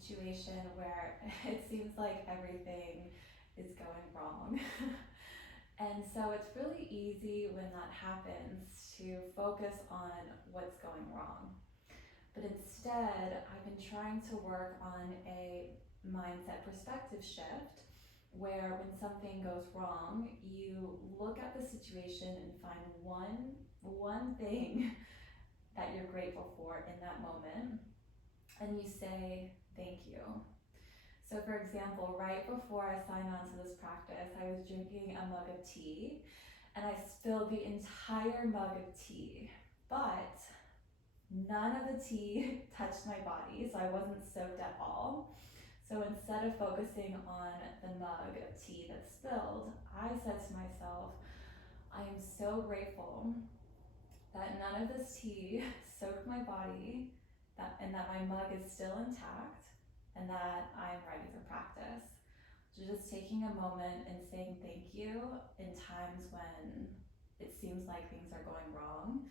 situation where it seems like everything is going wrong. And so it's really easy when that happens to focus on what's going wrong. But instead, I've been trying to work on a mindset perspective shift where when something goes wrong, you look at the situation and find one thing that you're grateful for in that moment, and you say thank you. So for example, right before I signed on to this practice, I was drinking a mug of tea and I spilled the entire mug of tea, but none of the tea touched my body, so I wasn't soaked at all. So instead of focusing on the mug of tea that spilled, I said to myself, I am so grateful that none of this tea soaked my body, and that my mug is still intact, and that I'm ready for practice. So just taking a moment and saying thank you in times when it seems like things are going wrong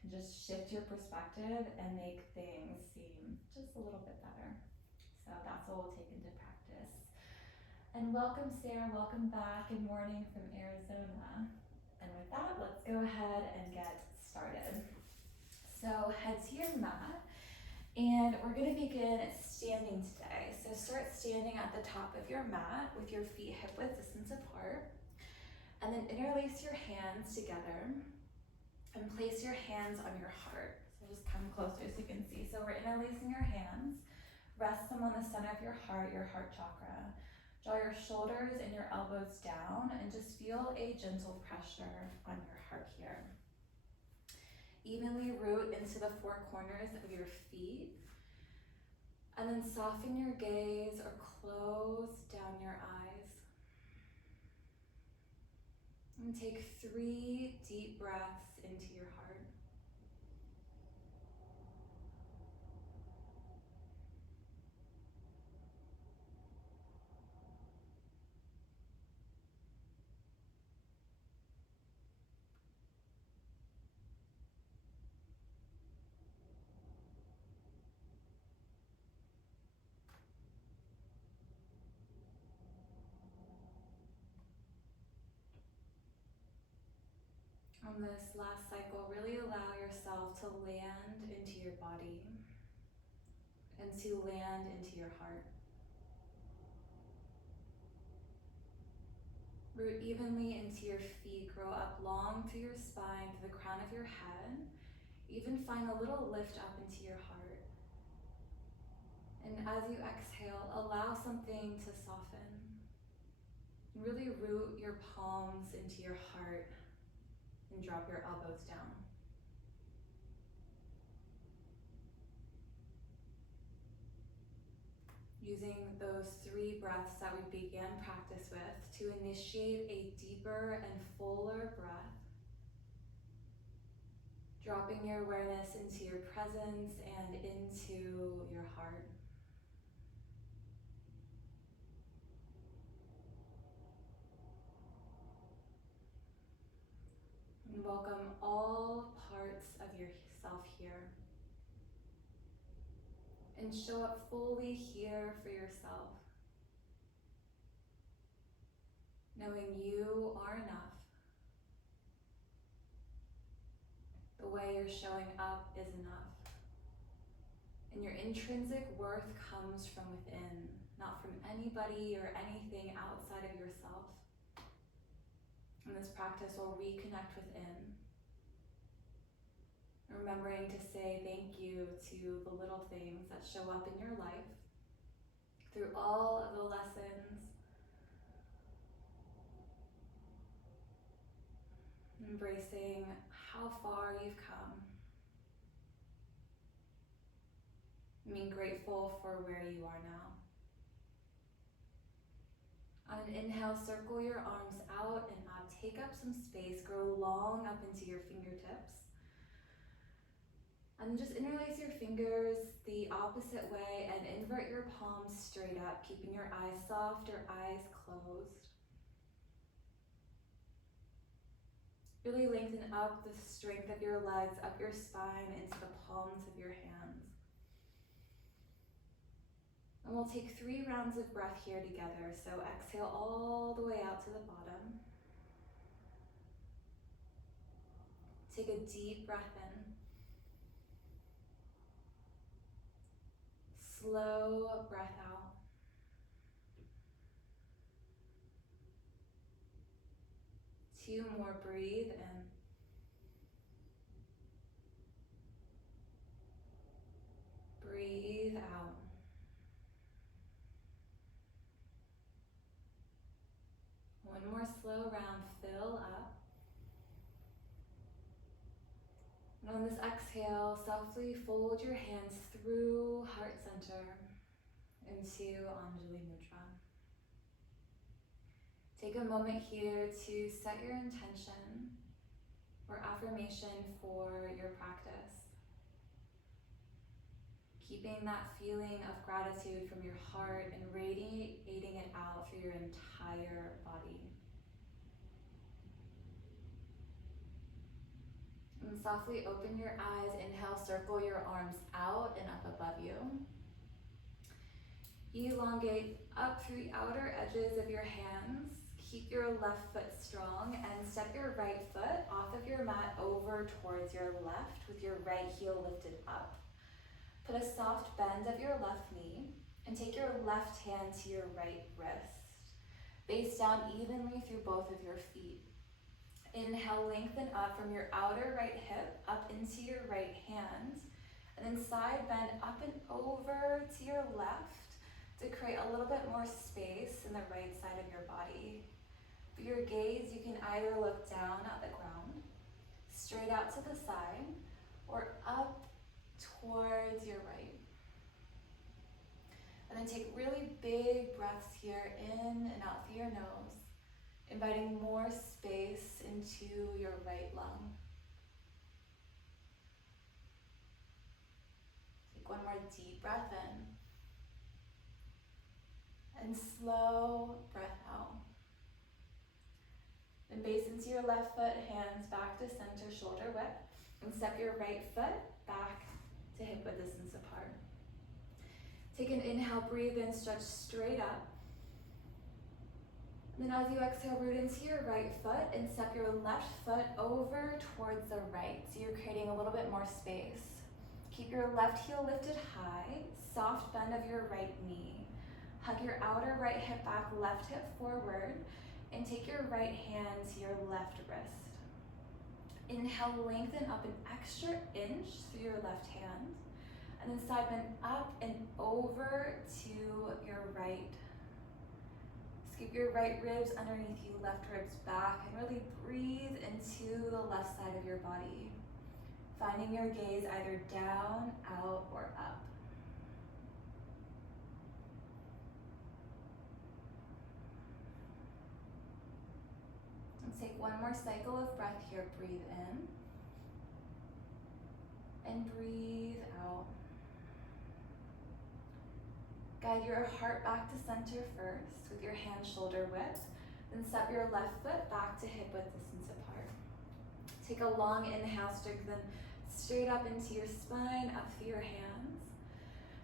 can just shift your perspective and make things seem just a little bit better. So that's what we'll take into practice. And welcome, Sarah, welcome back. Good morning from Arizona. And with that, let's go ahead and get started. So head to your mat, and we're going to begin standing today. So start standing at the top of your mat with your feet hip-width distance apart, and then interlace your hands together and place your hands on your heart. So just come closer so you can see. So we're interlacing your hands, rest them on the center of your heart chakra. Draw your shoulders and your elbows down and just feel a gentle pressure on your heart here. Evenly root into the four corners of your feet, and then soften your gaze or close down your eyes. And take 3 deep breaths into your heart. On this last cycle, really allow yourself to land into your body and to land into your heart. Root evenly into your feet, grow up long through your spine to the crown of your head. Even find a little lift up into your heart. And as you exhale, allow something to soften. Really root your palms into your heart and drop your elbows down. Using those 3 breaths that we began practice with to initiate a deeper and fuller breath. Dropping your awareness into your presence and into your heart. And welcome all parts of yourself here. And show up fully here for yourself. Knowing you are enough. The way you're showing up is enough. And your intrinsic worth comes from within, not from anybody or anything outside of yourself. And this practice will reconnect within. Remembering to say thank you to the little things that show up in your life through all of the lessons. Embracing how far you've come. Being grateful for where you are now. On an inhale, circle your arms out and take up some space. Grow long up into your fingertips. And just interlace your fingers the opposite way and invert your palms straight up, keeping your eyes soft or eyes closed. Really lengthen up the strength of your legs, up your spine, into the palms of your hands. And we'll take 3 rounds of breath here together. So exhale all the way out to the bottom. Take a deep breath in. Slow breath out. Two more, breathe in. Breathe out. One more slow round, fill up. And on this exhale, softly fold your hands through heart center into Anjali Mudra. Take a moment here to set your intention or affirmation for your practice. Keeping that feeling of gratitude from your heart and radiating it out through your entire body. And softly open your eyes. Inhale, circle your arms out and up above you. Elongate up through the outer edges of your hands. Keep your left foot strong and step your right foot off of your mat over towards your left with your right heel lifted up. Put a soft bend of your left knee and take your left hand to your right wrist. Face down evenly through both of your feet. Inhale, lengthen up from your outer right hip up into your right hand, and then side bend up and over to your left to create a little bit more space in the right side of your body. For your gaze, you can either look down at the ground, straight out to the side, or up towards your right. And then take really big breaths here in and out through your nose, inviting more space into your right lung. Take one more deep breath in and slow breath out. Then base into your left foot, hands back to center, shoulder width, and step your right foot back to hip width distance apart. Take an inhale, breathe in, stretch straight up. Then as you exhale, root into your right foot and step your left foot over towards the right. So you're creating a little bit more space. Keep your left heel lifted high, soft bend of your right knee. Hug your outer right hip back, left hip forward, and take your right hand to your left wrist. Inhale, lengthen up an extra inch through your left hand, and then side bend up and over to your right. Scoop your right ribs underneath you, left ribs back, and really breathe into the left side of your body, finding your gaze either down, out, or up. And take one more cycle of breath here. Breathe in and breathe out. Guide your heart back to center first with your hands shoulder width, then step your left foot back to hip width distance apart. Take a long inhale, strengthen straight up into your spine, up through your hands.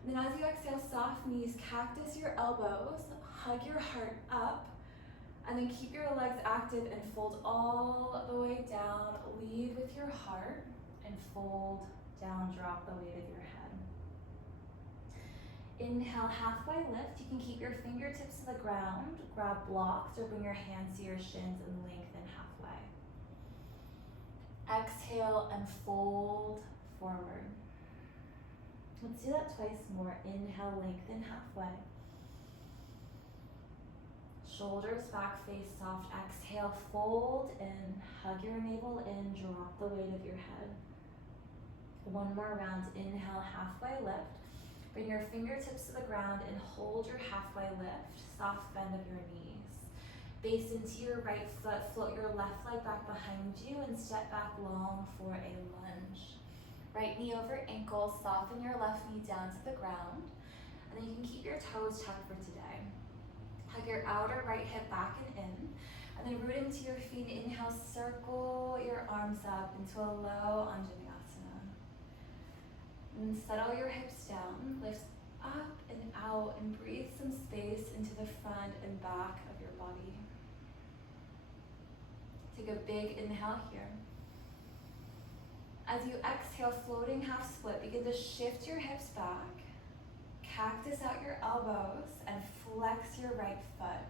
And then as you exhale, soft knees, cactus your elbows, hug your heart up, and then keep your legs active and fold all the way down. Lead with your heart and fold down, drop the weight of your head. Inhale, halfway lift. You can keep your fingertips to the ground, grab blocks, or bring your hands to your shins and lengthen halfway. Exhale and fold forward. Let's do that twice more. Inhale, lengthen halfway. Shoulders back, face soft. Exhale, fold in, hug your navel in, drop the weight of your head. One more round. Inhale, halfway lift. Bring your fingertips to the ground and hold your halfway lift, soft bend of your knees. Base into your right foot, float your left leg back behind you and step back long for a lunge. Right knee over ankle, soften your left knee down to the ground, and then you can keep your toes tucked for today. Hug your outer right hip back and in, and then root into your feet. Inhale, circle your arms up into a low Anjaneyasana. And settle your hips down, lift Up and out, and breathe some space into the front and back of your body. Take a big inhale here. As you exhale, floating half split, begin to shift your hips back, cactus out your elbows, and flex your right foot.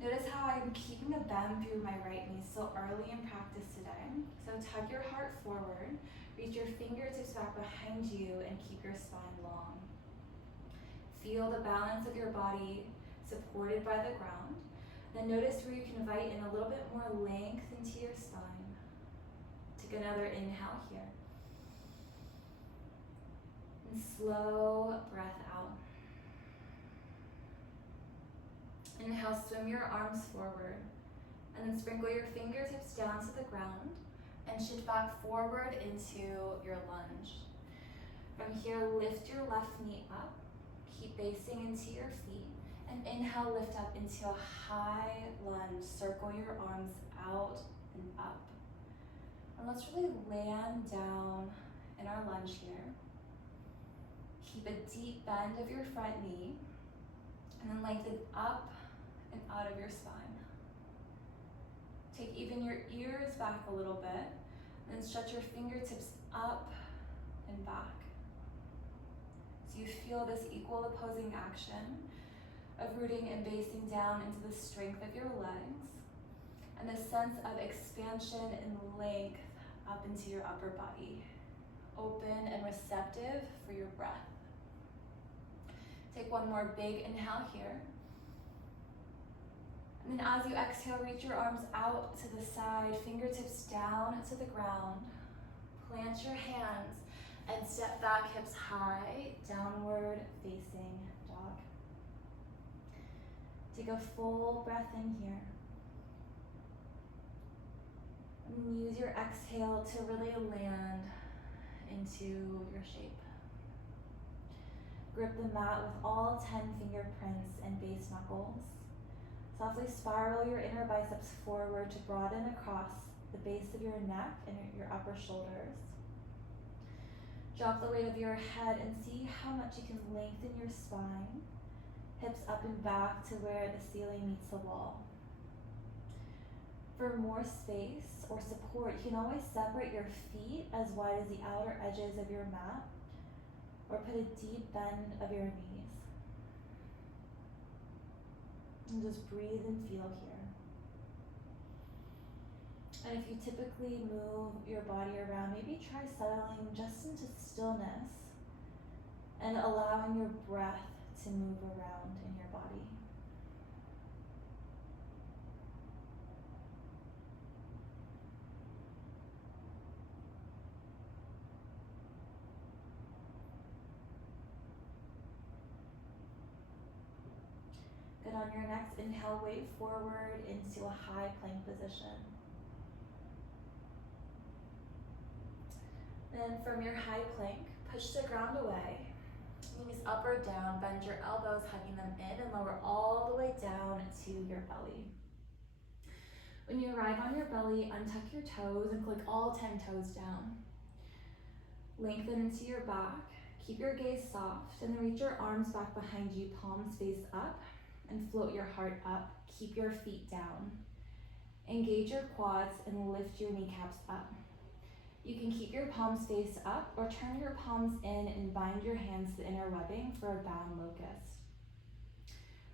Notice how I'm keeping a bend through my right knee so early in practice today. So tug your heart forward, reach your fingertips back behind you, and keep your spine long. Feel the balance of your body supported by the ground. Then notice where you can invite in a little bit more length into your spine. Take another inhale here. And slow breath out. Inhale, swim your arms forward. And then sprinkle your fingertips down to the ground and shift back forward into your lunge. From here, lift your left knee up. Keep basing into your feet. And inhale, lift up into a high lunge. Circle your arms out and up. And let's really land down in our lunge here. Keep a deep bend of your front knee. And then lengthen up and out of your spine. Take even your ears back a little bit. Then stretch your fingertips up and back. So you feel this equal opposing action of rooting and basing down into the strength of your legs and the sense of expansion and length up into your upper body. Open and receptive for your breath. Take one more big inhale here. And then as you exhale, reach your arms out to the side, fingertips down to the ground. Plant your hands and step back, hips high, downward facing dog. Take a full breath in here. And use your exhale to really land into your shape. Grip the mat with all 10 fingerprints and base knuckles. Softly spiral your inner biceps forward to broaden across the base of your neck and your upper shoulders. Drop the weight of your head and see how much you can lengthen your spine. Hips up and back to where the ceiling meets the wall. For more space or support, you can always separate your feet as wide as the outer edges of your mat, or put a deep bend of your knees. And just breathe and feel here. And if you typically move your body around, maybe try settling just into stillness and allowing your breath to move around in your body. Good. On your next inhale, wave forward into a high plank position. Then from your high plank, push the ground away. Knees up or down, bend your elbows, hugging them in, and lower all the way down to your belly. When you arrive on your belly, untuck your toes and click all 10 toes down. Lengthen into your back, keep your gaze soft, and then reach your arms back behind you, palms face up, and float your heart up. Keep your feet down. Engage your quads and lift your kneecaps up. You can keep your palms face up or turn your palms in and bind your hands to the inner webbing for a bound locust.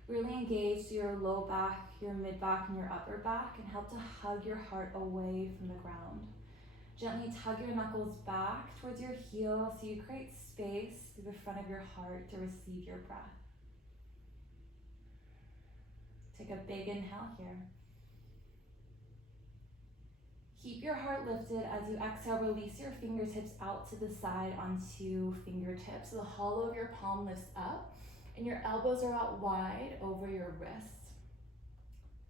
Really engage your low back, your mid back, and your upper back, and help to hug your heart away from the ground. Gently tug your knuckles back towards your heel so you create space through the front of your heart to receive your breath. Take a big inhale here. Keep your heart lifted. As you exhale, release your fingertips out to the side onto fingertips. So the hollow of your palm lifts up and your elbows are out wide over your wrists.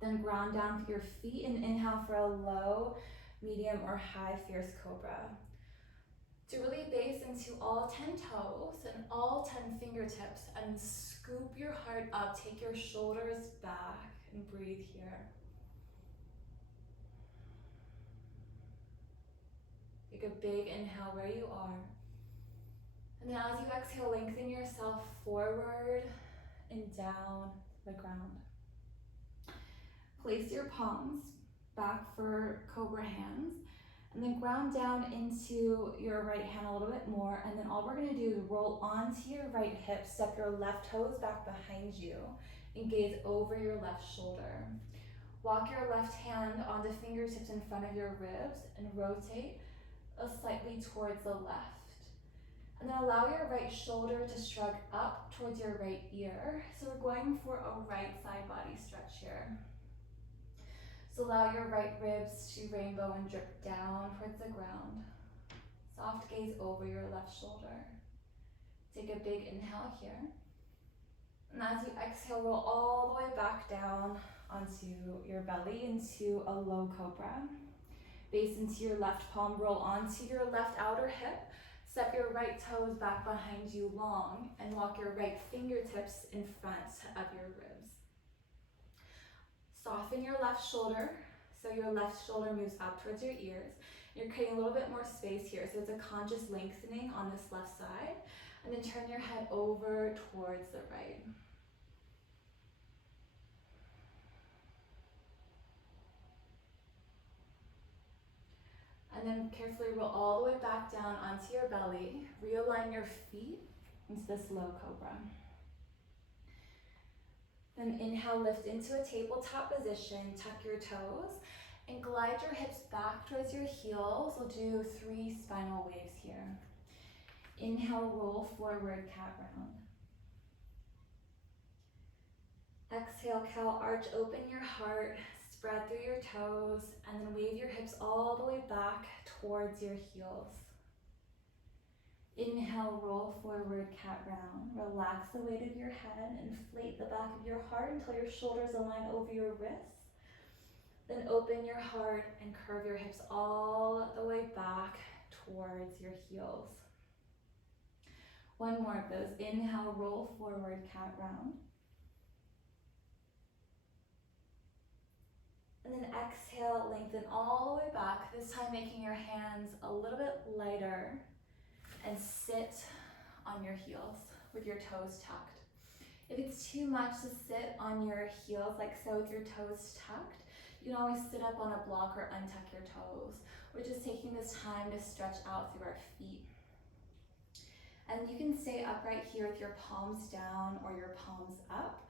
Then ground down through your feet and inhale for a low, medium, or high fierce cobra. To really base into all 10 toes and all 10 fingertips and scoop your heart up. Take your shoulders back and breathe here. Take a big inhale where you are. And then as you exhale, lengthen yourself forward and down the ground. Place your palms back for Cobra hands, and then ground down into your right hand a little bit more. And then all we're gonna do is roll onto your right hip, step your left toes back behind you, and gaze over your left shoulder. Walk your left hand onto fingertips in front of your ribs and rotate slightly towards the left. And then allow your right shoulder to shrug up towards your right ear. So we're going for a right side body stretch here. So allow your right ribs to rainbow and drip down towards the ground. Soft gaze over your left shoulder. Take a big inhale here. And as you exhale, roll all the way back down onto your belly into a low cobra. Base into your left palm, roll onto your left outer hip. Step your right toes back behind you long and walk your right fingertips in front of your ribs. Soften your left shoulder, so your left shoulder moves up towards your ears. You're creating a little bit more space here, so it's a conscious lengthening on this left side. And then turn your head over towards the right. And then carefully roll all the way back down onto your belly. Realign your feet into this low cobra. Then inhale, lift into a tabletop position, tuck your toes, and glide your hips back towards your heels. We'll do 3 spinal waves here. Inhale, roll forward, cat round. Exhale, cow arch, open your heart, spread through your toes, and then wave your hips all the way back towards your heels. Inhale, roll forward, cat round. Relax the weight of your head, inflate the back of your heart until your shoulders align over your wrists. Then open your heart and curve your hips all the way back towards your heels. One more of those. Inhale, roll forward, cat round. And then exhale, lengthen all the way back, this time making your hands a little bit lighter, and sit on your heels with your toes tucked. If it's too much to sit on your heels like so with your toes tucked, you can always sit up on a block or untuck your toes. We're just taking this time to stretch out through our feet. And you can stay upright here with your palms down or your palms up,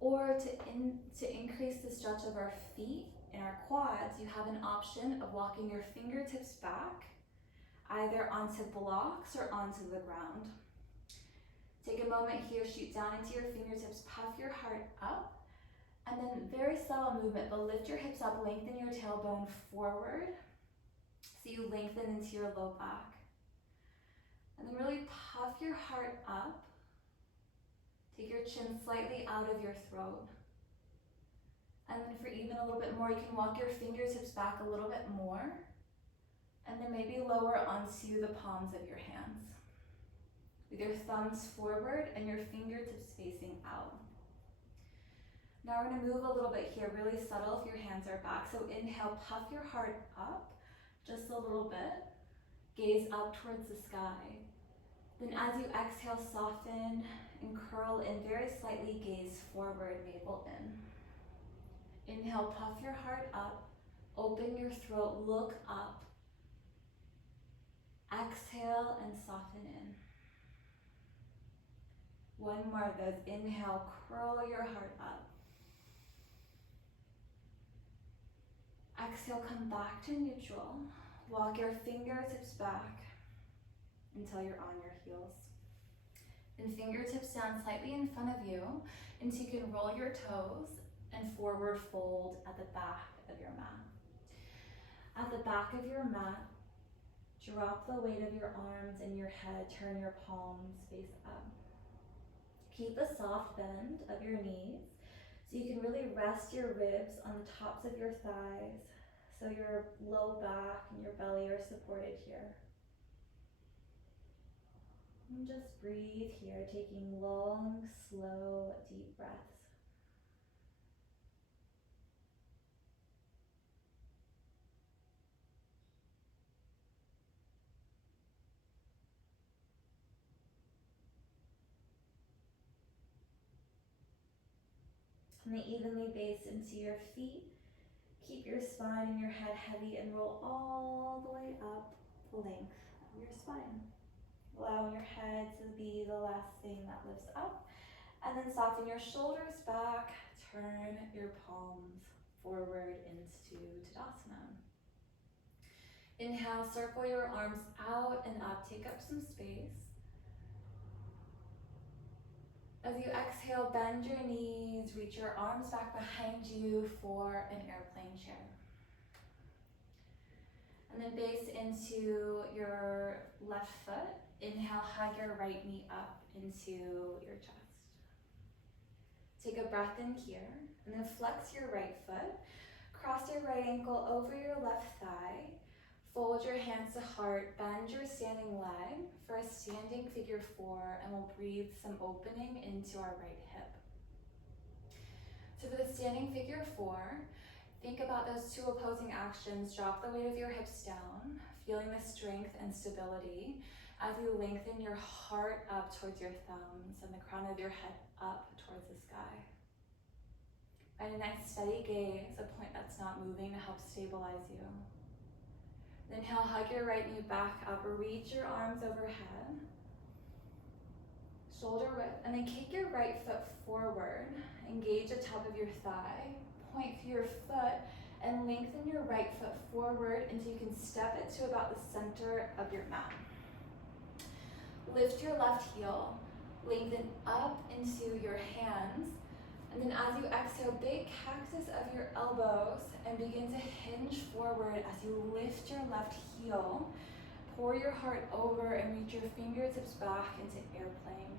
or to increase the stretch of our feet and our quads, you have an option of walking your fingertips back, either onto blocks or onto the ground. Take a moment here, shoot down into your fingertips, puff your heart up, and then very subtle movement, but lift your hips up, lengthen your tailbone forward, so you lengthen into your low back. And then really puff your heart up. Take your chin slightly out of your throat. And then for even a little bit more, you can walk your fingertips back a little bit more, and then maybe lower onto the palms of your hands, with your thumbs forward and your fingertips facing out. Now we're gonna move a little bit here, really subtle if your hands are back. So inhale, puff your heart up just a little bit, gaze up towards the sky. Then as you exhale, soften and curl in very slightly, gaze forward, navel in. Inhale, puff your heart up, open your throat, look up. Exhale and soften in. One more of those. Inhale, curl your heart up. Exhale, come back to neutral. Walk your fingertips back until you're on your heels. And fingertips down slightly in front of you until you can roll your toes and forward fold at the back of your mat. At the back of your mat, drop the weight of your arms and your head, turn your palms face up. Keep a soft bend of your knees so you can really rest your ribs on the tops of your thighs so your low back and your belly are supported here. And just breathe here, taking long, slow, deep breaths. And then evenly base into your feet. Keep your spine and your head heavy and roll all the way up the length of your spine. Allowing your head to be the last thing that lifts up. And then soften your shoulders back. Turn your palms forward into Tadasana. Inhale, circle your arms out and up. Take up some space. As you exhale, bend your knees, reach your arms back behind you for an airplane chair. And then base into your left foot. Inhale, hug your right knee up into your chest. Take a breath in here, and then flex your right foot. Cross your right ankle over your left thigh. Fold your hands to heart, bend your standing leg for a standing figure 4, and we'll breathe some opening into our right hip. So for the standing figure 4, think about those two opposing actions. Drop the weight of your hips down, feeling the strength and stability as you lengthen your heart up towards your thumbs and the crown of your head up towards the sky. Find a nice steady gaze, a point that's not moving to help stabilize you. Inhale, hug your right knee back up, reach your arms overhead, shoulder width, and then kick your right foot forward. Engage the top of your thigh, point through your foot, and lengthen your right foot forward until you can step it to about the center of your mat. Lift your left heel, lengthen up into your hands, and then as you exhale, big cactus of your elbows and begin to hinge forward as you lift your left heel. Pour your heart over and reach your fingertips back into airplane.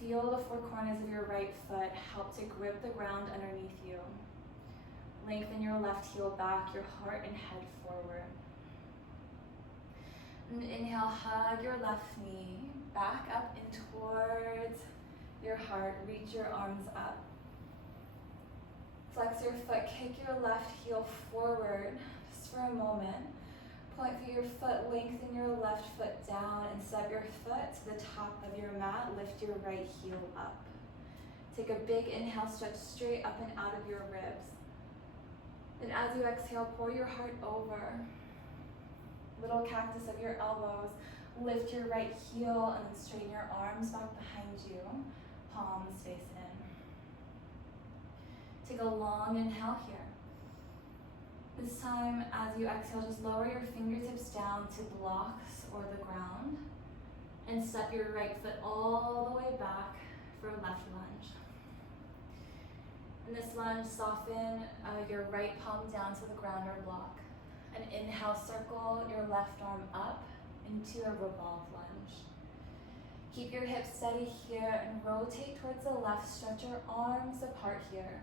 Feel the four corners of your right foot help to grip the ground underneath you. Lengthen your left heel back, your heart and head forward. And inhale, hug your left knee back up and towards your heart. Reach your arms up. Flex your foot, kick your left heel forward just for a moment. Point through your foot, lengthen your left foot down and step your foot to the top of your mat. Lift your right heel up. Take a big inhale, stretch straight up and out of your ribs. Then as you exhale, pour your heart over. Little cactus of your elbows. Lift your right heel and then straighten your arms back behind you. Palms face in. Take a long inhale here. This time, as you exhale, just lower your fingertips down to blocks or the ground and step your right foot all the way back for a left lunge. In this lunge, soften your right palm down to the ground or block. And inhale, circle your left arm up into a revolve lunge. Keep your hips steady here and rotate towards the left. Stretch your arms apart here.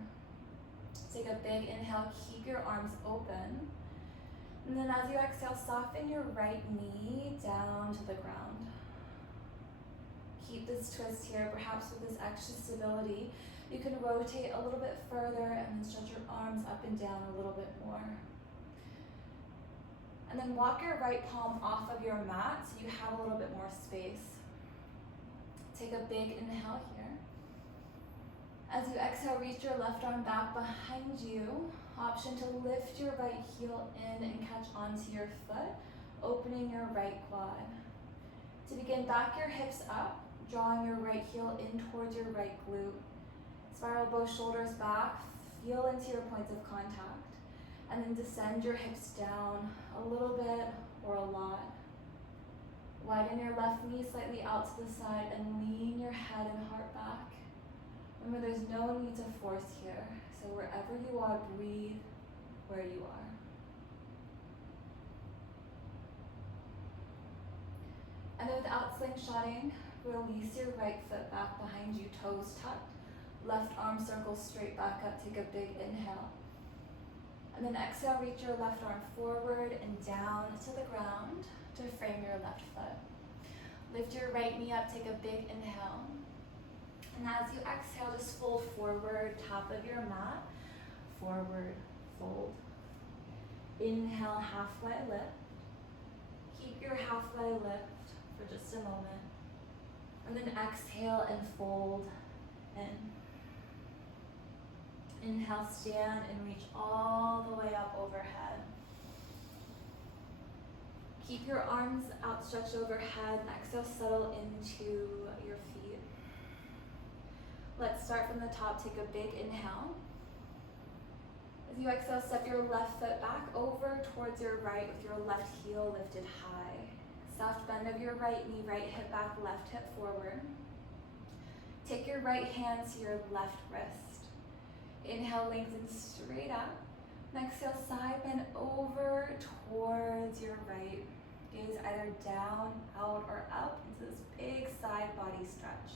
Take a big inhale, keep your arms open. And then as you exhale, soften your right knee down to the ground. Keep this twist here, perhaps with this extra stability. You can rotate a little bit further and then stretch your arms up and down a little bit more. And then walk your right palm off of your mat so you have a little bit more space. Take a big inhale here. As you exhale, reach your left arm back behind you. Option to lift your right heel in and catch onto your foot, opening your right quad. To begin, back your hips up, drawing your right heel in towards your right glute. Spiral both shoulders back, feel into your points of contact, and then descend your hips down a little bit or a lot. Widen your left knee slightly out to the side and lean your head and heart back. Remember, there's no need to force here. So wherever you are, breathe where you are. And then without slingshotting, release your right foot back behind you, toes tucked. Left arm circles straight back up. Take a big inhale. And then exhale, reach your left arm forward and down to the ground to frame your left foot. Lift your right knee up, take a big inhale. And as you exhale, just fold forward, top of your mat, forward, fold. Inhale, halfway lift. Keep your halfway lift for just a moment. And then exhale and fold in. Inhale, stand and reach all the way up overhead. Keep your arms outstretched overhead and exhale, settle into your feet. Let's start from the top. Take a big inhale. As you exhale, step your left foot back over towards your right with your left heel lifted high. Soft bend of your right knee, right hip back, left hip forward. Take your right hand to your left wrist. Inhale, lengthen straight up. And exhale, side bend over towards your right. Gaze either down, out, or up into this big side body stretch.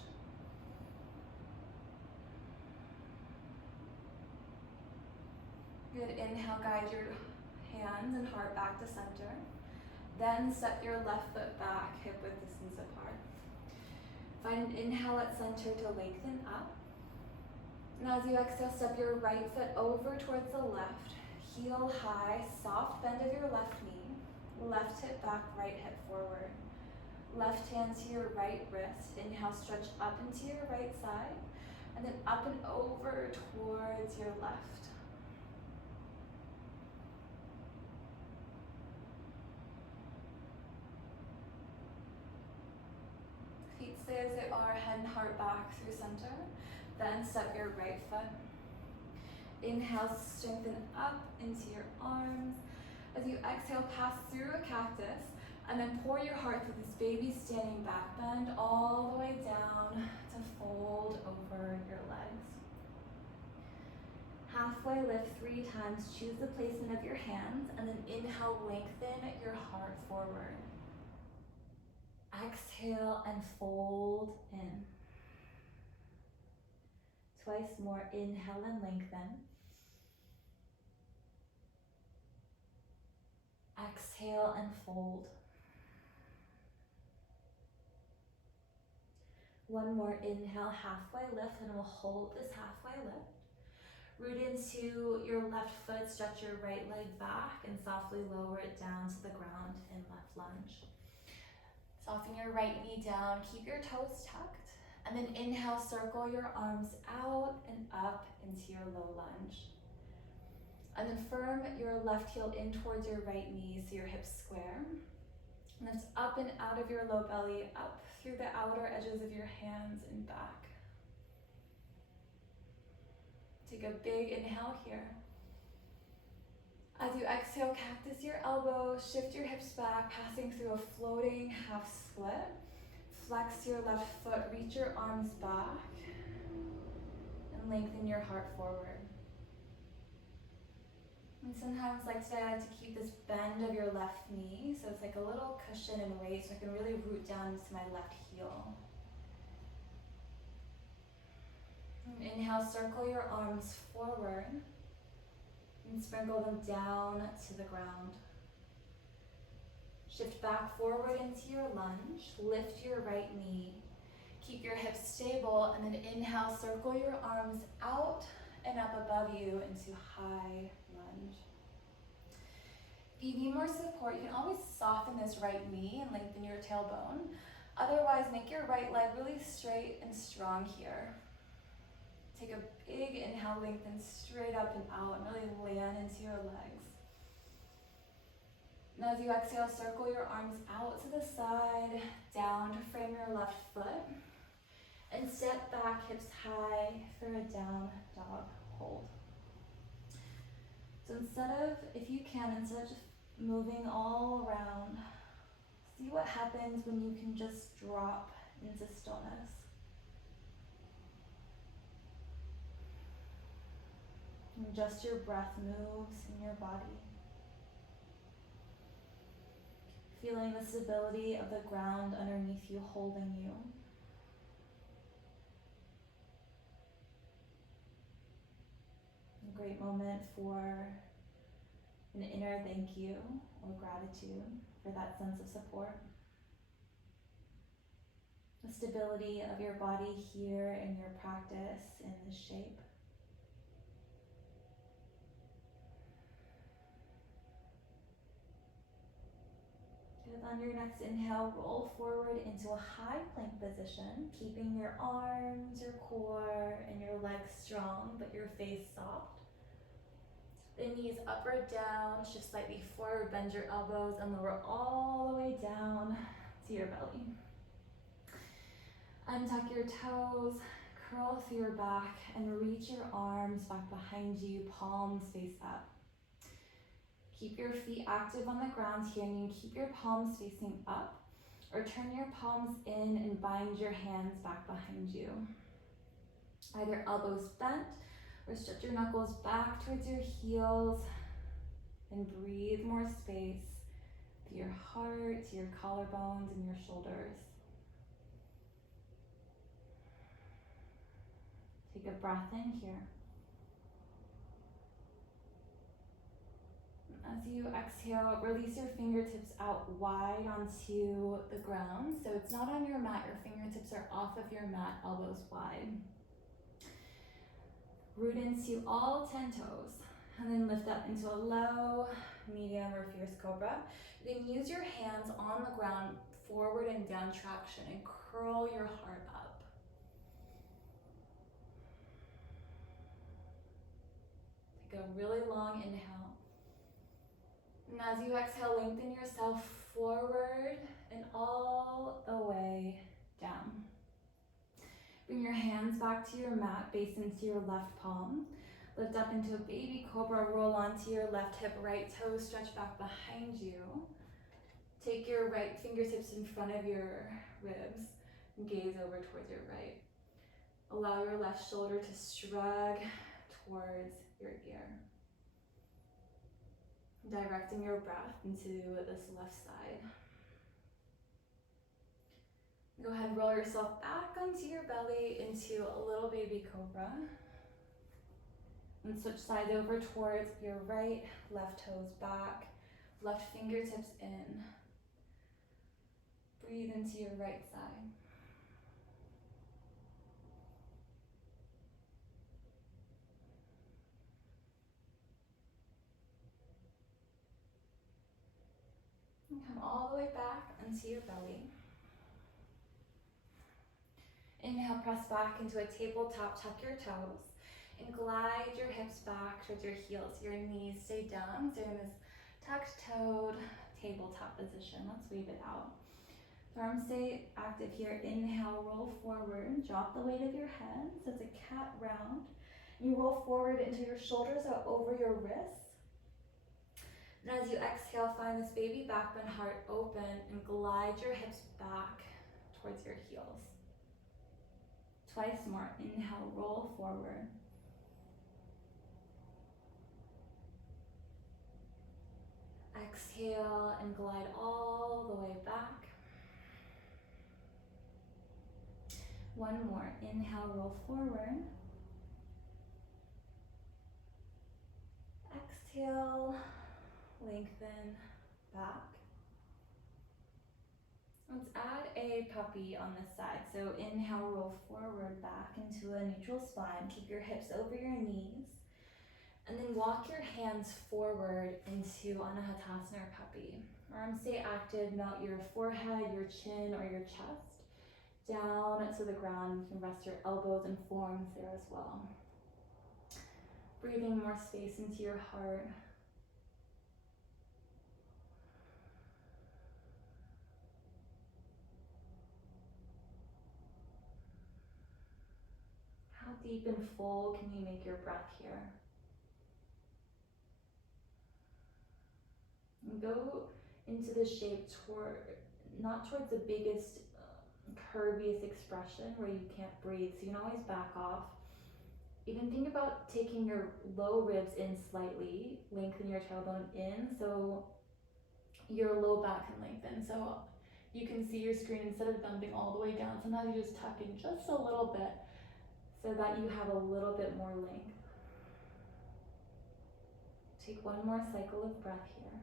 Good, inhale, guide your hands and heart back to center. Then step your left foot back, hip width distance apart. Find an inhale at center to lengthen up. And as you exhale, step your right foot over towards the left. Heel high, soft bend of your left knee. Left hip back, right hip forward. Left hand to your right wrist. Inhale, stretch up into your right side. And then up and over towards your left. Feet stay as they are, head and heart back through center. Then step your right foot. Inhale, strengthen up into your arms. As you exhale, pass through a cactus, and then pour your heart through this baby standing back bend all the way down to fold over your legs. Halfway lift 3 times, choose the placement of your hands, and then inhale, lengthen your heart forward. Exhale and fold in. Twice more, inhale and lengthen. Exhale and fold. One more inhale, halfway lift, and we'll hold this halfway lift. Root into your left foot, stretch your right leg back, and softly lower it down to the ground in left lunge. Soften your right knee down, keep your toes tucked, and then inhale, circle your arms out and up into your low lunge. And then firm your left heel in towards your right knee so your hips square. Lift up and out of your low belly, up through the outer edges of your hands and back. Take a big inhale here. As you exhale, cactus your elbows, shift your hips back, passing through a floating half split. Flex your left foot, reach your arms back, and lengthen your heart forward. And sometimes, like today, I like to keep this bend of your left knee, so it's like a little cushion and weight, so I can really root down into my left heel. And inhale, circle your arms forward, and sprinkle them down to the ground. Shift back forward into your lunge, lift your right knee, keep your hips stable, and then inhale, circle your arms out and up above you into high lunge. If you need more support, you can always soften this right knee and lengthen your tailbone. Otherwise, make your right leg really straight and strong here. Take a big inhale, lengthen straight up and out, and really land into your legs. And as you exhale, circle your arms out to the side, down to frame your left foot, and step back, hips high for a down dog hold. So instead of just moving all around, see what happens when you can just drop into stillness. And just your breath moves in your body. Feeling the stability of the ground underneath you holding you. A great moment for an inner thank you or gratitude for that sense of support. The stability of your body here in your practice in this shape. Good, On your next inhale, roll forward into a high plank position, keeping your arms, your core, and your legs strong, but your face soft. The knees up or down, shift slightly forward, bend your elbows, and lower all the way down to your belly. Untuck your toes, curl through your back, and reach your arms back behind you, palms face up. Keep your feet active on the ground here, and you can keep your palms facing up, or turn your palms in and bind your hands back behind you. Either elbows bent, or stretch your knuckles back towards your heels, and breathe more space to your heart, to your collarbones, and your shoulders. Take a breath in here. As you exhale, release your fingertips out wide onto the ground. So it's not on your mat, your fingertips are off of your mat, elbows wide. Root into all 10 toes, and then lift up into a low, medium, or fierce cobra. You can use your hands on the ground, forward and down traction, and curl your heart up. Take a really long inhale. And as you exhale, lengthen yourself forward and all the way down. Bring your hands back to your mat, base into your left palm. Lift up into a baby cobra, roll onto your left hip, right toe stretch back behind you. Take your right fingertips in front of your ribs and gaze over towards your right. Allow your left shoulder to shrug towards your ear. Directing your breath into this left side. Go ahead and roll yourself back onto your belly into a little baby cobra. And switch sides over towards your right, left toes back, left fingertips in. Breathe into your right side. And come all the way back onto your belly. Inhale, press back into a tabletop, tuck your toes, and glide your hips back towards your heels. Your knees stay down, so you're in this tucked-toed tabletop position. Let's weave it out. Arms stay active here. Inhale, roll forward, drop the weight of your head, so it's a cat round. You roll forward into your shoulders out over your wrists. And as you exhale, find this baby back bend, heart open, and glide your hips back towards your heels. Twice more. Inhale, roll forward. Exhale and glide all the way back. One more. Inhale, roll forward. Exhale, lengthen back. Let's add a puppy on this side. So inhale, roll forward back into a neutral spine. Keep your hips over your knees. And then walk your hands forward into Tadasana or puppy. Arms stay active, melt your forehead, your chin, or your chest down to the ground. You can rest your elbows and forearms there as well. Breathing more space into your heart. How deep and full can you make your breath here? And go into the shape not towards the biggest, curviest expression where you can't breathe, so you can always back off. Even think about taking your low ribs in slightly, lengthen your tailbone in so your low back can lengthen. So you can see your screen instead of dumping all the way down. Sometimes you just tuck in just a little bit so that you have a little bit more length. Take one more cycle of breath here.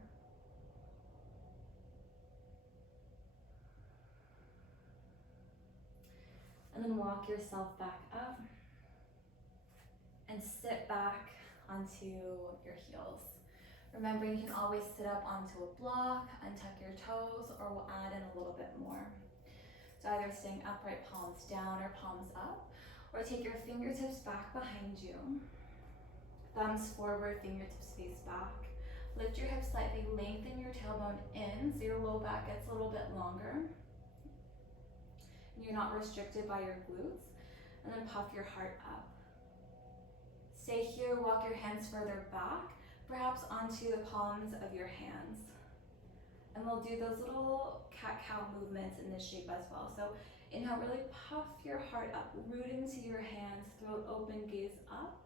And then walk yourself back up and sit back onto your heels. Remember, you can always sit up onto a block, untuck your toes, or we'll add in a little bit more. So either staying upright, palms down or palms up, or take your fingertips back behind you. Thumbs forward, fingertips face back. Lift your hips slightly, lengthen your tailbone in so your low back gets a little bit longer. You're not restricted by your glutes. And then puff your heart up. Stay here, walk your hands further back, perhaps onto the palms of your hands. And we'll do those little cat-cow movements in this shape as well. So inhale, really puff your heart up, root into your hands, throat open, gaze up.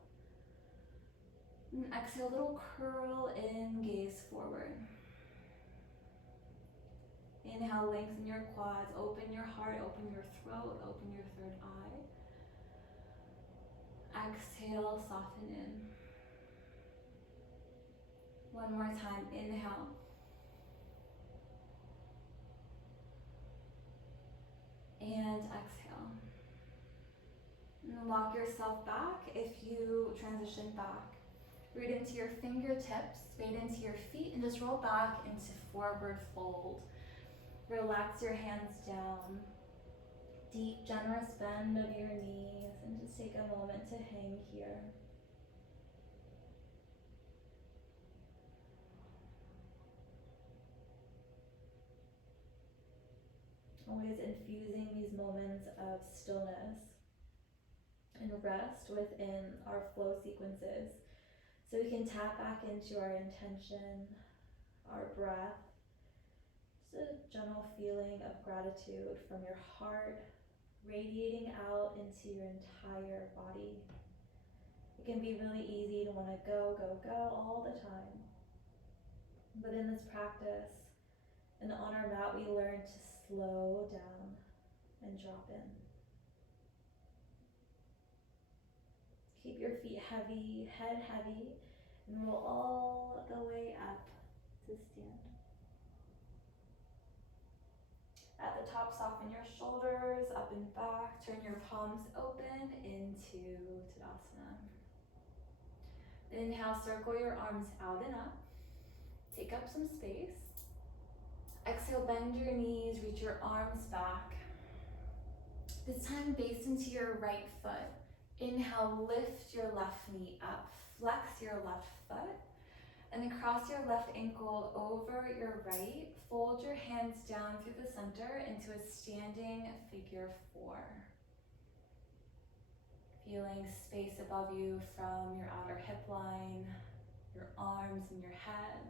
And exhale, little curl in, gaze forward. Inhale, lengthen your quads, open your heart, open your throat, open your third eye. Exhale, soften in. One more time, inhale. And exhale. And walk yourself back if you transition back. Root into your fingertips, fade into your feet, and just roll back into forward fold. Relax your hands down. Deep, generous bend of your knees, and just take a moment to hang here. Always infusing these moments of stillness and rest within our flow sequences so we can tap back into our intention, our breath, just a general feeling of gratitude from your heart radiating out into your entire body. It can be really easy to want to go, go, go all the time. But in this practice and on our mat, we learn to slow down and drop in. Keep your feet heavy, head heavy, and roll all the way up to stand. At the top, soften your shoulders up and back. Turn your palms open into Tadasana. Inhale, circle your arms out and up. Take up some space. Exhale, bend your knees, reach your arms back. This time, base into your right foot. Inhale, lift your left knee up. Flex your left foot. And then cross your left ankle over your right. Fold your hands down through the center into a standing figure four. Feeling space above you from your outer hip line, your arms and your head.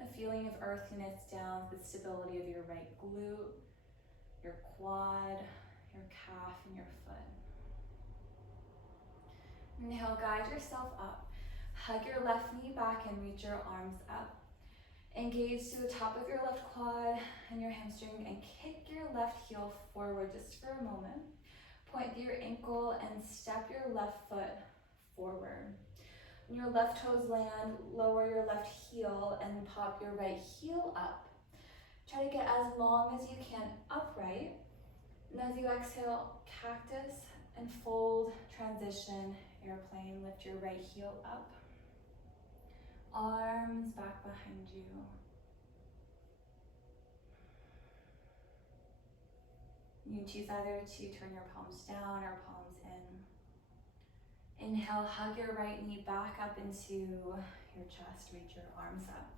The feeling of earthiness down to the stability of your right glute, your quad, your calf, and your foot. Inhale, guide yourself up. Hug your left knee back and reach your arms up. Engage to the top of your left quad and your hamstring and kick your left heel forward just for a moment. Point through your ankle and step your left foot forward. When your left toes land, lower your left heel and pop your right heel up. Try to get as long as you can upright. And as you exhale, cactus and fold, transition, airplane. Lift your right heel up. Arms back behind you. You can choose either to turn your palms down or palms in. Inhale, hug your right knee back up into your chest, reach your arms up.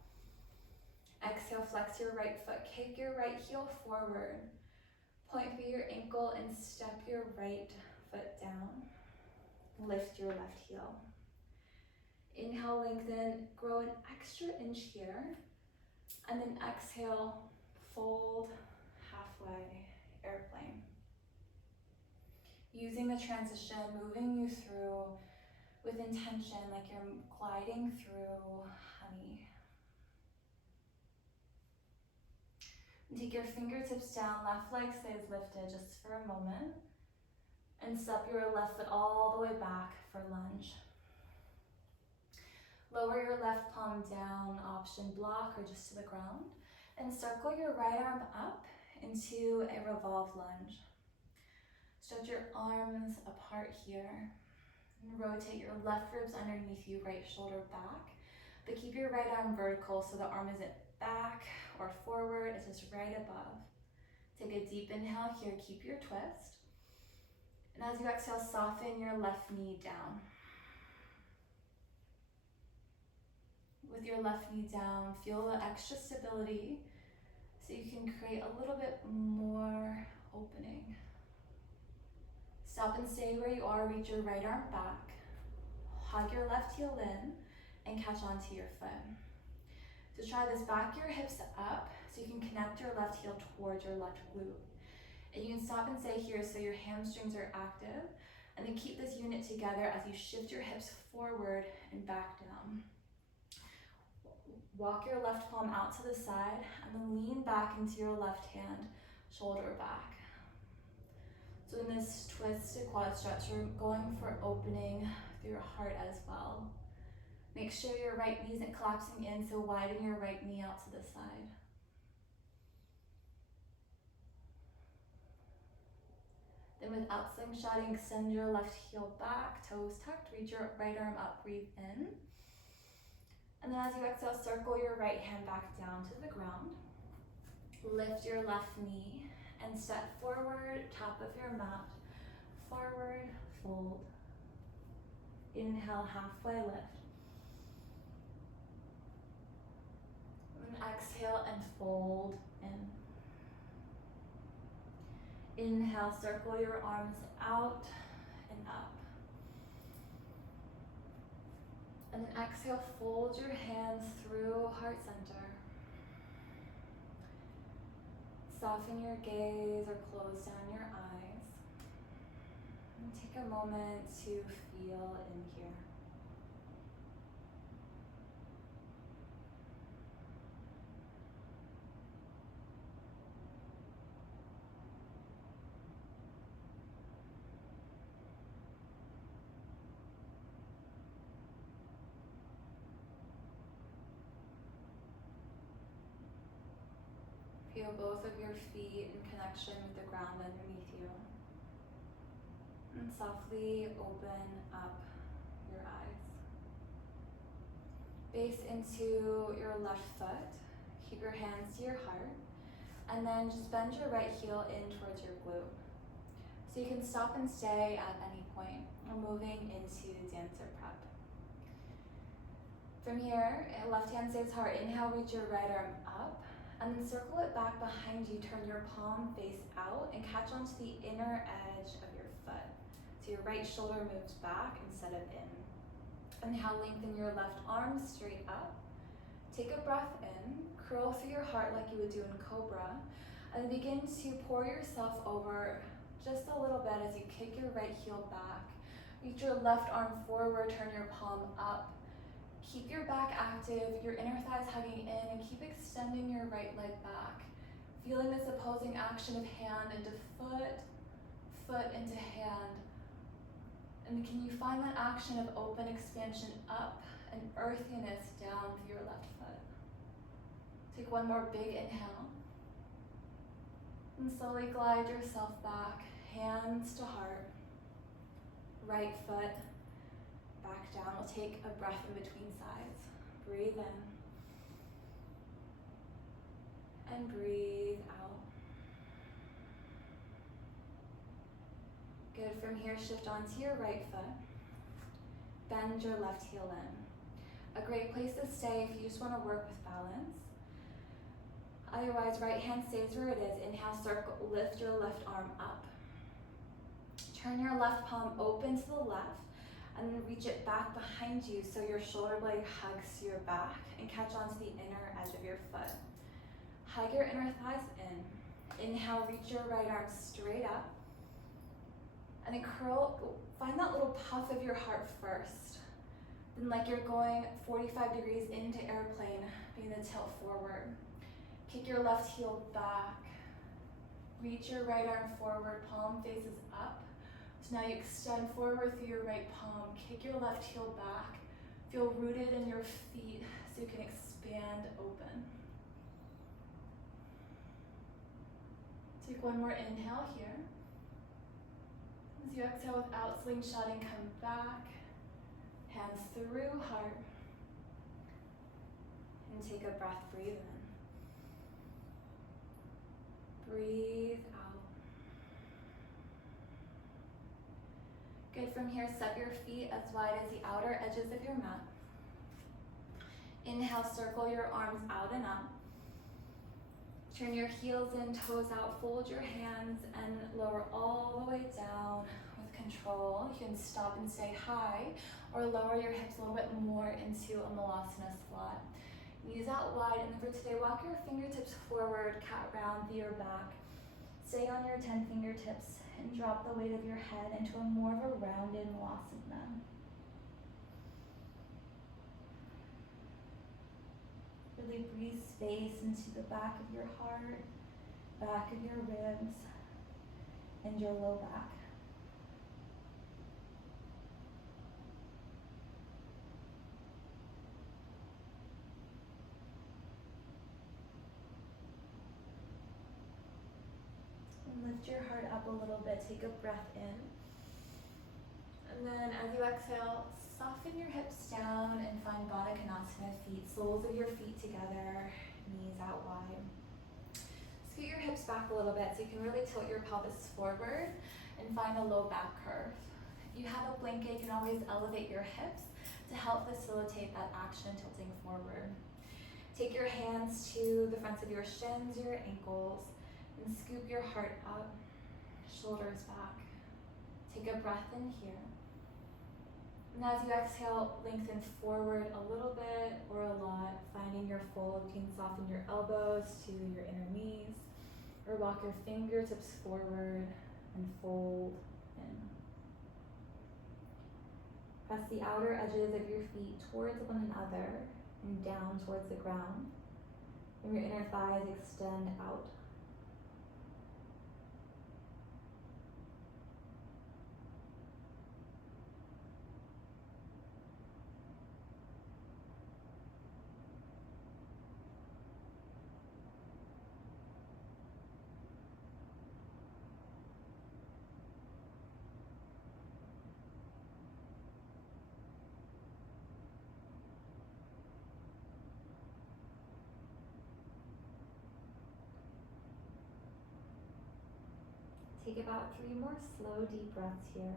Exhale, flex your right foot, kick your right heel forward. Point through your ankle and step your right foot down. Lift your left heel. Inhale, lengthen, grow an extra inch here. And then exhale, fold halfway, airplane. Using the transition, moving you through with intention, like you're gliding through honey. And take your fingertips down, left leg stays lifted just for a moment. And step your left foot all the way back for lunge. Lower your left palm down, option block or just to the ground. And circle your right arm up into a revolve lunge. Stretch your arms apart here. And rotate your left ribs underneath you, right shoulder back. But keep your right arm vertical so the arm isn't back or forward, it's just right above. Take a deep inhale here, keep your twist. And as you exhale, soften your left knee down. With your left knee down, feel the extra stability so you can create a little bit more opening. Stop and stay where you are, reach your right arm back. Hug your left heel in and catch onto your foot. So try this, back your hips up so you can connect your left heel towards your left glute. And you can stop and stay here so your hamstrings are active, and then keep this unit together as you shift your hips forward and back down. Walk your left palm out to the side and then lean back into your left hand, shoulder back. So in this twisted quad stretch, you're going for opening through your heart as well. Make sure your right knee isn't collapsing in, so widen your right knee out to the side. Then without slingshotting, extend your left heel back, toes tucked, reach your right arm up, breathe in. And then as you exhale, circle your right hand back down to the ground. Lift your left knee and step forward, top of your mat, forward, fold. Inhale, halfway lift. And exhale and fold in. Inhale, circle your arms out and up. And then exhale, fold your hands through heart center. Soften your gaze or close down your eyes. And take a moment to feel in here. Feel both of your feet in connection with the ground underneath you. And softly open up your eyes. Face into your left foot. Keep your hands to your heart. And then just bend your right heel in towards your glute. So you can stop and stay at any point. We're moving into dancer prep. From here, left hand stays hard. Inhale, reach your right arm up. And then circle it back behind you, turn your palm face out and catch onto the inner edge of your foot. So your right shoulder moves back instead of in. Inhale, lengthen your left arm straight up. Take a breath in, curl through your heart like you would do in Cobra, and then begin to pour yourself over just a little bit as you kick your right heel back. Reach your left arm forward, turn your palm up. Keep your back active, your inner thighs hugging in, and keep extending your right leg back. Feeling this opposing action of hand into foot, foot into hand. And can you find that action of open expansion up and earthiness down through your left foot? Take one more big inhale. And slowly glide yourself back, hands to heart. Right foot back down. We'll take a breath in between sides. Breathe in. And breathe out. Good. From here, shift onto your right foot. Bend your left heel in. A great place to stay if you just want to work with balance. Otherwise, right hand stays where it is. Inhale, circle, lift your left arm up. Turn your left palm open to the left. And then reach it back behind you so your shoulder blade hugs your back and catch onto the inner edge of your foot. Hug your inner thighs in. Inhale, reach your right arm straight up. And then curl, find that little puff of your heart first. Then like you're going 45 degrees into airplane, begin to tilt forward. Kick your left heel back. Reach your right arm forward, palm faces up. So now you extend forward through your right palm, kick your left heel back, feel rooted in your feet so you can expand open. Take one more inhale here. As you exhale without slingshotting, come back, hands through heart. And take a breath, breathe in. Breathe out. Good, from here, step your feet as wide as the outer edges of your mat. Inhale, circle your arms out and up. Turn your heels in, toes out, fold your hands and lower all the way down with control. You can stop and stay high or lower your hips a little bit more into a Malasana squat. Knees out wide, and then for today, walk your fingertips forward, cat round through your back. Stay on your 10 fingertips and drop the weight of your head into a more of a rounded Malasana. Really breathe space into the back of your heart, back of your ribs, and your low back. And lift your heart up a little bit, take a breath in. And then as you exhale, soften your hips down and find Baddha Konasana feet, soles of your feet together, knees out wide. Scoot your hips back a little bit so you can really tilt your pelvis forward and find a low back curve. If you have a blanket, you can always elevate your hips to help facilitate that action tilting forward. Take your hands to the fronts of your shins, your ankles, and scoop your heart up, shoulders back. Take a breath in here. And as you exhale, lengthen forward a little bit or a lot, finding your fold. You can soften your elbows to your inner knees, or walk your fingertips forward and fold in. Press the outer edges of your feet towards one another and down towards the ground. And your inner thighs extend out. Take about 3 more slow, deep breaths here,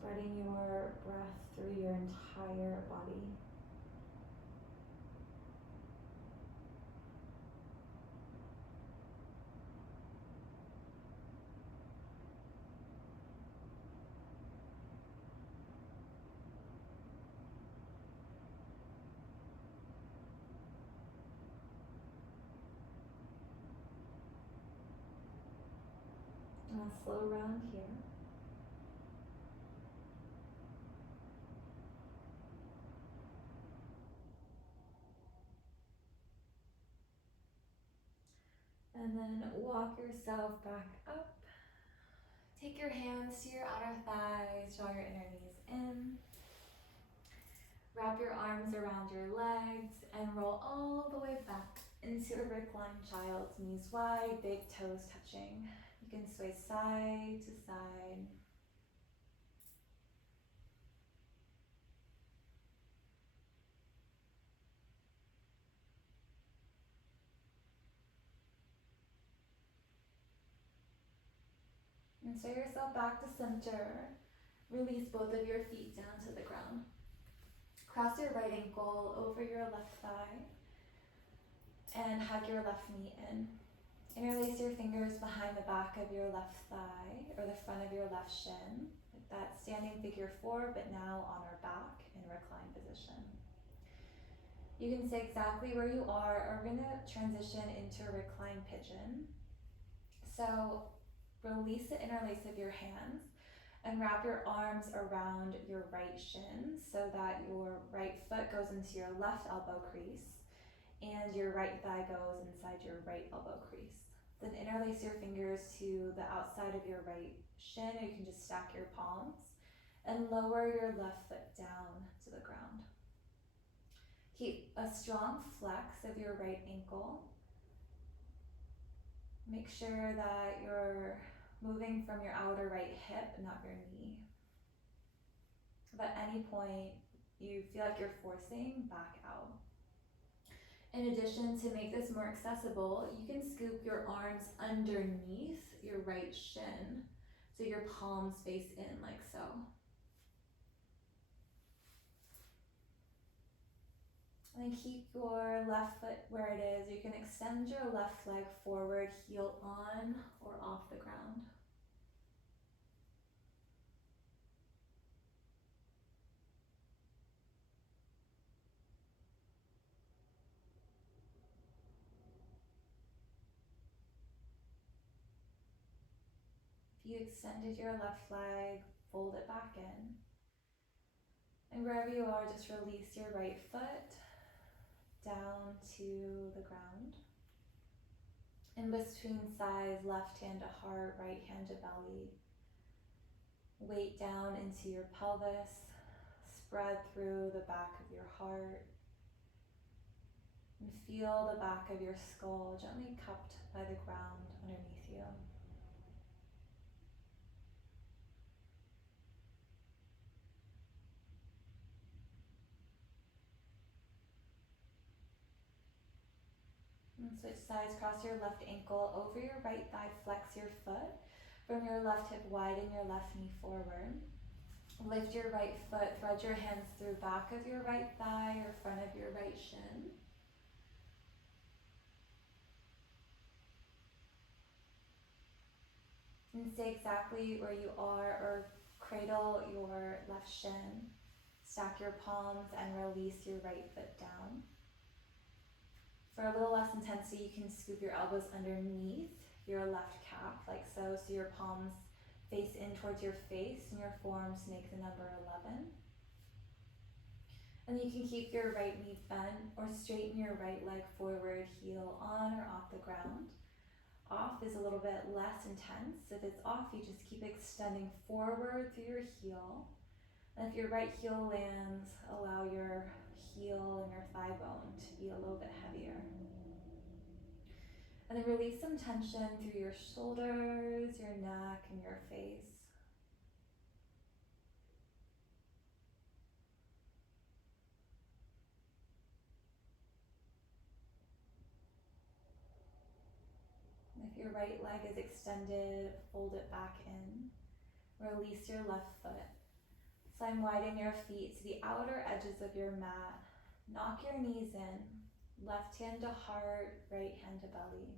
spreading your breath through your entire body. And a slow round here. And then walk yourself back up. Take your hands to your outer thighs, draw your inner knees in. Wrap your arms around your legs and roll all the way back into a reclined child's knees wide, big toes touching. You can sway side to side. And sway yourself back to center. Release both of your feet down to the ground. Cross your right ankle over your left thigh and hug your left knee in. Interlace your fingers behind the back of your left thigh or the front of your left shin. Like that standing figure 4, but now on our back in reclined position. You can stay exactly where you are, or we're gonna transition into a reclined pigeon. So release the interlace of your hands and wrap your arms around your right shin so that your right foot goes into your left elbow crease and your right thigh goes inside your right elbow crease. Then interlace your fingers to the outside of your right shin, or you can just stack your palms, and lower your left foot down to the ground. Keep a strong flex of your right ankle. Make sure that you're moving from your outer right hip, not your knee. If at any point you feel like you're forcing, back out. In addition, to make this more accessible, you can scoop your arms underneath your right shin, so your palms face in like so. And then keep your left foot where it is. You can extend your left leg forward, heel on or off the ground. If you extended your left leg, fold it back in. And wherever you are, just release your right foot down to the ground. In between thighs, left hand to heart, right hand to belly. Weight down into your pelvis, spread through the back of your heart. And feel the back of your skull gently cupped by the ground underneath you. And switch sides, cross your left ankle over your right thigh, flex your foot. From your left hip, widen your left knee forward. Lift your right foot, thread your hands through back of your right thigh or front of your right shin. And stay exactly where you are, or cradle your left shin. Stack your palms and release your right foot down. For a little less intensity, you can scoop your elbows underneath your left calf, like so, so your palms face in towards your face and your forearms make the number 11. And you can keep your right knee bent or straighten your right leg forward, heel on or off the ground. Off is a little bit less intense. If it's off, you just keep extending forward through your heel. And if your right heel lands, allow your heel and your thigh bone to be a little bit heavier. And then release some tension through your shoulders, your neck, and your face. And if your right leg is extended, fold it back in. Release your left foot. Slide widen your feet to the outer edges of your mat. Knock your knees in. Left hand to heart, right hand to belly.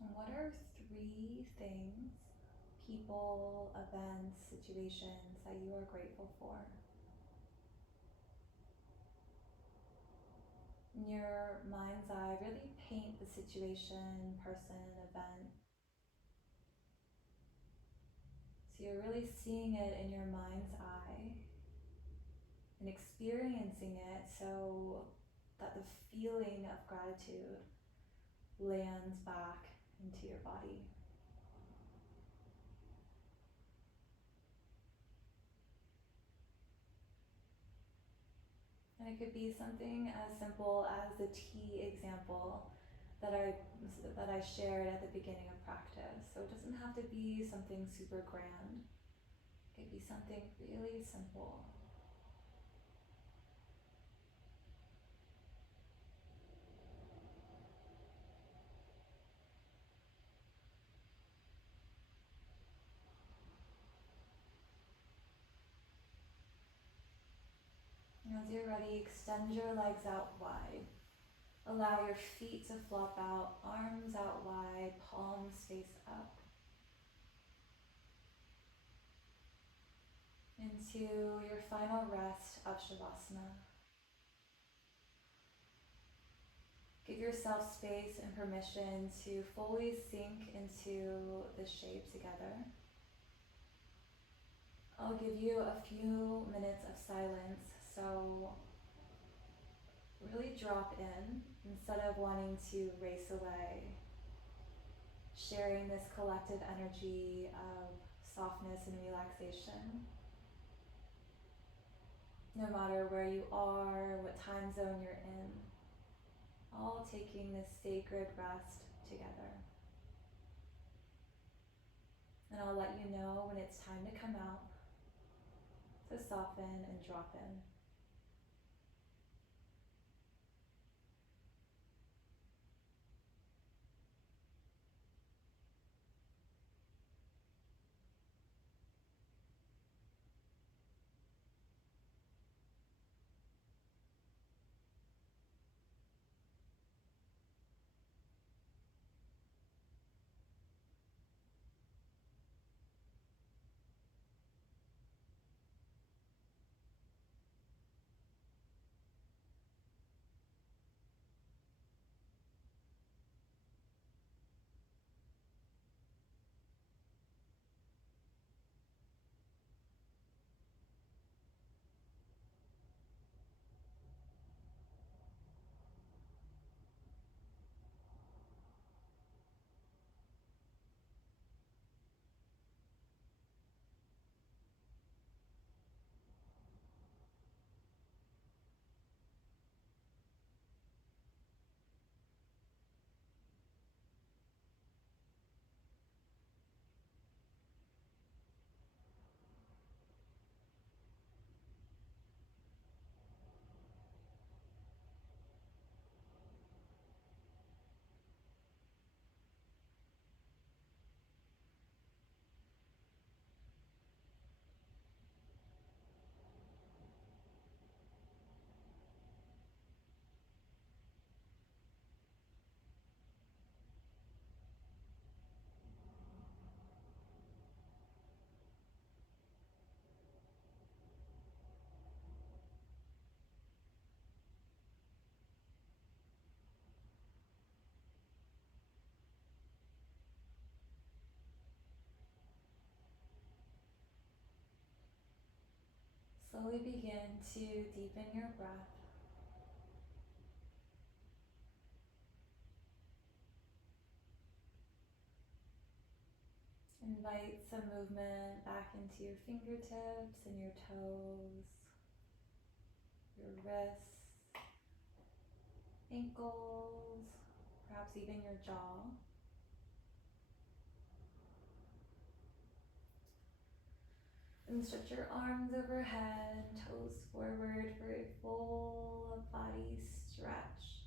And what are 3 things, people, events, situations that you are grateful for? In your mind's eye, really paint the situation, person, event. So you're really seeing it in your mind's eye and experiencing it so that the feeling of gratitude lands back into your body. And it could be something as simple as the tea example that I shared at the beginning of practice. So it doesn't have to be something super grand. It could be something really simple. And as you're ready, extend your legs out wide. Allow your feet to flop out, arms out wide, palms face up. Into your final rest of Shavasana. Give yourself space and permission to fully sink into the shape together. I'll give you a few minutes of silence, so really drop in instead of wanting to race away, sharing this collective energy of softness and relaxation. No matter where you are, what time zone you're in, all taking this sacred rest together. And I'll let you know when it's time to come out, to soften and drop in. Slowly begin to deepen your breath. Invite some movement back into your fingertips and your toes, your wrists, ankles, perhaps even your jaw. And stretch your arms overhead, toes forward for a full body stretch.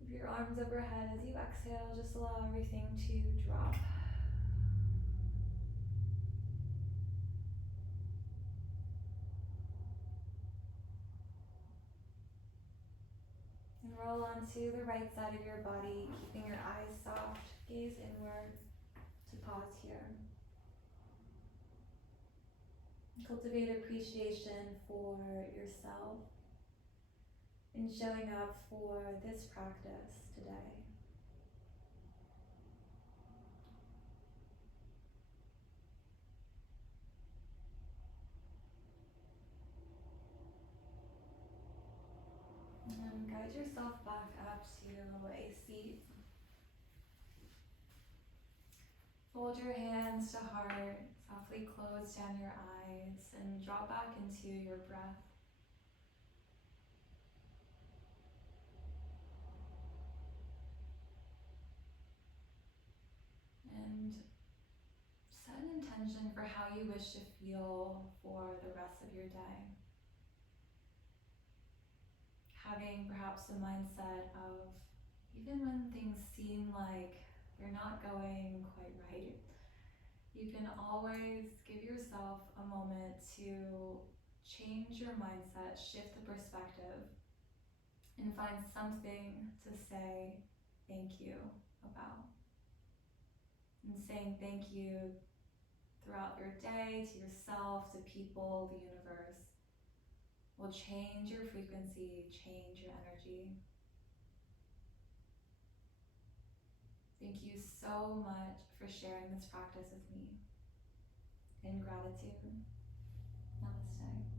With your arms overhead as you exhale, just allow everything to drop. And roll onto the right side of your body, keeping your eyes soft, gaze inward to pause here. Cultivate appreciation for yourself and showing up for this practice today. And guide yourself back up to a seat. Fold your hands to heart, softly close down your eyes, and drop back into your breath. And set an intention for how you wish to feel for the rest of your day. Having perhaps a mindset of, even when things seem like they're not going quite right, you can always give yourself a moment to change your mindset, shift the perspective, and find something to say thank you about. And saying thank you throughout your day, to yourself, to people, the universe. will change your frequency, change your energy. Thank you so much for sharing this practice with me. In gratitude. Namaste.